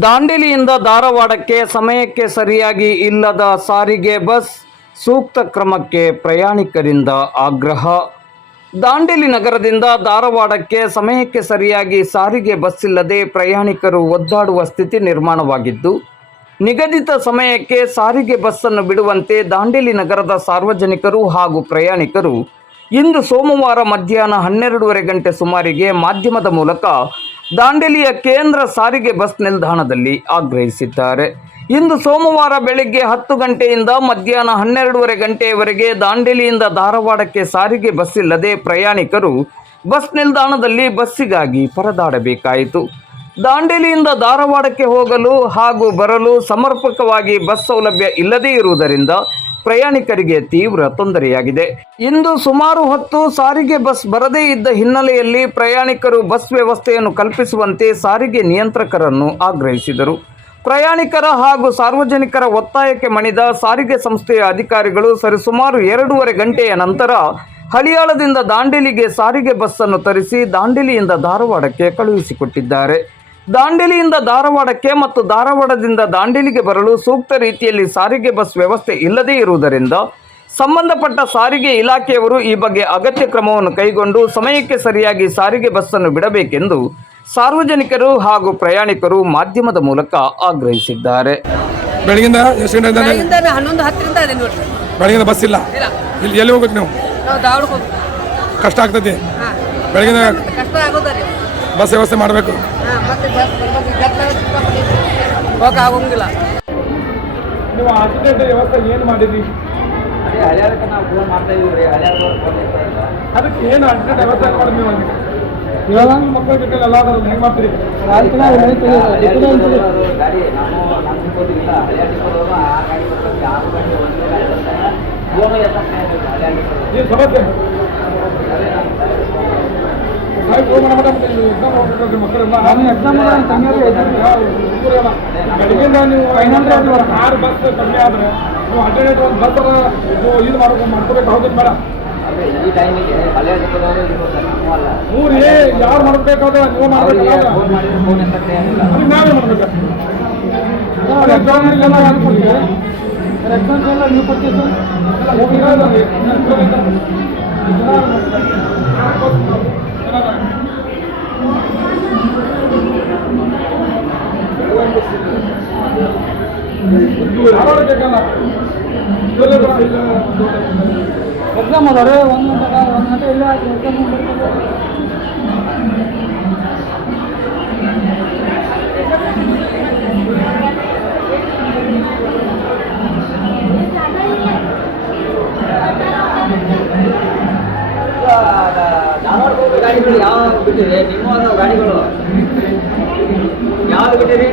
ದಾಂಡೇಲಿಯಿಂದ ಧಾರವಾಡಕ್ಕೆ ಸಮಯಕ್ಕೆ ಸರಿಯಾಗಿ ಇಲ್ಲದ ಸಾರಿಗೆ ಬಸ್ ಸೂಕ್ತ ಕ್ರಮಕ್ಕೆ ಪ್ರಯಾಣಿಕರಿಂದ ಆಗ್ರಹ. ದಾಂಡೇಲಿ ನಗರದಿಂದ ಧಾರವಾಡಕ್ಕೆ ಸಮಯಕ್ಕೆ ಸರಿಯಾಗಿ ಸಾರಿಗೆ ಬಸ್ ಇಲ್ಲದೆ ಪ್ರಯಾಣಿಕರು ಒದ್ದಾಡುವ ಸ್ಥಿತಿ ನಿರ್ಮಾಣವಾಗಿದ್ದು, ನಿಗದಿತ ಸಮಯಕ್ಕೆ ಸಾರಿಗೆ ಬಸ್ಸನ್ನು ಬಿಡುವಂತೆ ದಾಂಡೇಲಿ ನಗರದ ಸಾರ್ವಜನಿಕರು ಹಾಗೂ ಪ್ರಯಾಣಿಕರು ಇಂದು ಸೋಮವಾರ ಮಧ್ಯಾಹ್ನ ಹನ್ನೆರಡೂವರೆ ಗಂಟೆ ಸುಮಾರಿಗೆ ಮಾಧ್ಯಮದ ಮೂಲಕ ದಾಂಡೇಲಿಯ ಕೇಂದ್ರ ಸಾರಿಗೆ ಬಸ್ ನಿಲ್ದಾಣದಲ್ಲಿ ಆಗ್ರಹಿಸಿದ್ದಾರೆ. ಇಂದು ಸೋಮವಾರ ಬೆಳಗ್ಗೆ ಹತ್ತು ಗಂಟೆಯಿಂದ ಮಧ್ಯಾಹ್ನ ಹನ್ನೆರಡೂವರೆ ಗಂಟೆಯವರೆಗೆ ದಾಂಡೇಲಿಯಿಂದ ಧಾರವಾಡಕ್ಕೆ ಸಾರಿಗೆ ಬಸ್ ಇಲ್ಲದೆ ಪ್ರಯಾಣಿಕರು ಬಸ್ ನಿಲ್ದಾಣದಲ್ಲಿ ಬಸ್ಸಿಗಾಗಿ ಪರದಾಡಬೇಕಾಯಿತು. ದಾಂಡೇಲಿಯಿಂದ ಧಾರವಾಡಕ್ಕೆ ಹೋಗಲು ಹಾಗೂ ಬರಲು ಸಮರ್ಪಕವಾಗಿ ಬಸ್ ಸೌಲಭ್ಯ ಇಲ್ಲದೇ ಇರುವುದರಿಂದ ಪ್ರಯಾಣಿಕರಿಗೆ ತೀವ್ರ ತೊಂದರೆಯಾಗಿದೆ. ಇಂದು ಸುಮಾರು ಹೊತ್ತು ಸಾರಿಗೆ ಬಸ್ ಬರದೇ ಇದ್ದ ಹಿನ್ನೆಲೆಯಲ್ಲಿ ಪ್ರಯಾಣಿಕರು ಬಸ್ ವ್ಯವಸ್ಥೆಯನ್ನು ಕಲ್ಪಿಸುವಂತೆ ಸಾರಿಗೆ ನಿಯಂತ್ರಕರನ್ನು ಆಗ್ರಹಿಸಿದರು. ಪ್ರಯಾಣಿಕರ ಹಾಗೂ ಸಾರ್ವಜನಿಕರ ಒತ್ತಾಯಕ್ಕೆ ಮಣಿದ ಸಾರಿಗೆ ಸಂಸ್ಥೆಯ ಅಧಿಕಾರಿಗಳು ಸರಿಸುಮಾರು ಎರಡೂವರೆ ಗಂಟೆಯ ನಂತರ ಹಳಿಯಾಳದಿಂದ ದಾಂಡೇಲಿಗೆ ಸಾರಿಗೆ ಬಸ್ಸನ್ನು ತರಿಸಿ ದಾಂಡೇಲಿಯಿಂದ ಧಾರವಾಡಕ್ಕೆ ಕಳುಹಿಸಿಕೊಟ್ಟಿದ್ದಾರೆ. ದಾಂಡೇಲಿಯಿಂದ ಧಾರವಾಡಕ್ಕೆ ಮತ್ತು ಧಾರವಾಡದಿಂದ ದಾಂಡೇಲಿಗೆ ಬರಲು ಸೂಕ್ತ ರೀತಿಯಲ್ಲಿ ಸಾರಿಗೆ ಬಸ್ ವ್ಯವಸ್ಥೆ ಇಲ್ಲದೇ ಇರುವುದರಿಂದ ಸಂಬಂಧಪಟ್ಟ ಸಾರಿಗೆ ಇಲಾಖೆಯವರು ಈ ಬಗ್ಗೆ ಅಗತ್ಯ ಕ್ರಮವನ್ನು ಕೈಗೊಂಡು ಸಮಯಕ್ಕೆ ಸರಿಯಾಗಿ ಸಾರಿಗೆ ಬಸ್ಸನ್ನು ಬಿಡಬೇಕೆಂದು ಸಾರ್ವಜನಿಕರು ಹಾಗೂ ಪ್ರಯಾಣಿಕರು ಮಾಧ್ಯಮದ ಮೂಲಕ ಆಗ್ರಹಿಸಿದ್ದಾರೆ. ಬೆಳಗಿಂದ ಹನ್ನೊಂದು ಹತ್ತರಿಂದ ನೋಡ್ರಿ. ಬೆಳಗಿಂದ ಬಸ್ ಇಲ್ಲ? ಇಲ್ಲ. ಇಲ್ಲಿ ಎಲ್ಲಿ ಹೋಗ್ಬೇಕು ನೀವು? ನಾವು ದಾವಣಕ್ಕೆ ಹೋಗ್ತೀವಿ ಕಷ್ಟ ಆಗ್ತದೆ. ಬೆಳಗಿನ ಕಷ್ಟ ಆಗೋದ್ರಿ ಬಸ್ ವ್ಯವಸ್ಥೆ ಮಾಡಬೇಕು. ಹಾಂ ಮತ್ತೆ ಬಸ್ ಬರ್ಬೇಕು ಹೋಗಕ್ಕೆ ಆಗೋಂಗಿಲ್ಲ. ನೀವು ಆಕ್ಸಿಡೆಂಟ್ ವ್ಯವಸ್ಥೆ ಏನು ಮಾಡಿದ್ರಿ? ಅದೇ ಹಳ್ಯಾಳಕ್ಕೆ ನಾವು ಫೋನ್ ಮಾಡ್ತಾ ಇದೀವಿ ರೀ ಹಳ್ಯಾಳ ಫೋನ್ ಅದಕ್ಕೆ ಏನು ಆಕ್ಸಿಡೆಂಟ್ ವ್ಯವಸ್ಥೆ ಮಾಡಿ ನೀವು ಮಕ್ಕಳು ಗಿಕ್ಕಳು ಎಲ್ಲ ಅದಾರಲ್ಲ ಹೆಂಗೆ ಮಾಡ್ತೀರಿ? ಗಾಡಿ ನಾವು ನಮ್ಮ ಆ ಗಾಡಿ ಆರು ಗಂಟೆ ಒಂದು ಸಮಸ್ಯೆ. ಎಕ್ಸಾಮ್ ನಾನು ಎಕ್ಸಾಮ್ ಬೆಳಗಿಂದ ನೀವು ಆರು ಬಸ್ ಕಮ್ಮಿ ಆದ್ರೆ ನೀವು ಅಲ್ಟರ್ನೇಟ್ ಒಂದು ಬಸ್ ಇದು ಮಾಡ್ಬೇಕು ಮಾಡ್ಕೋಬೇಕು ಹೌದು ಬೇಡ. ಅದೇ ಈ ಟೈಮಿಗೆ ಅಲ್ಲ. ಊರು ಏ ಯಾರು ಮಾಡಬೇಕಾದ್ರೆ ನೀವು ಅವರಿಗೆ ಮಾಡ್ಬೇಕಲ್ಲ ಫೋನ್ ಮಾಡಿದ್ರೆ ಫೋನ್ ಎತ್ತಕ್ಕೆ ಏನಿಲ್ಲ ಅದಕ್ಕೆ ನಾವೇ ಮಾಡ್ಬೇಕು ಎಕ್ಸಾಮ್ ಎಲ್ಲ ಅನ್ಕೊಳ್ತೀವಿ ಎಕ್ಸಾಮ್ಸ್ ಎಲ್ಲ ನೀವು ಕೊಡ್ತೀವಿ ಸರ್ ಎಕ್ಸಾಮ್ ಅದಾರೆ ಒಂದು ಒಂದು ಗಂಟೆ ಇಲ್ಲ ಎಕ್ಸಾಮ್ ಧಾರವಾಡ ಹೋಗೋ ಗಾಡಿಗಳು ಯಾವ ಬಿಟ್ಟಿರಿ ನಿಮ್ಮ ಅದಾವ ಗಾಡಿಗಳು ಯಾವ್ದು ಬಿಟ್ಟಿರಿ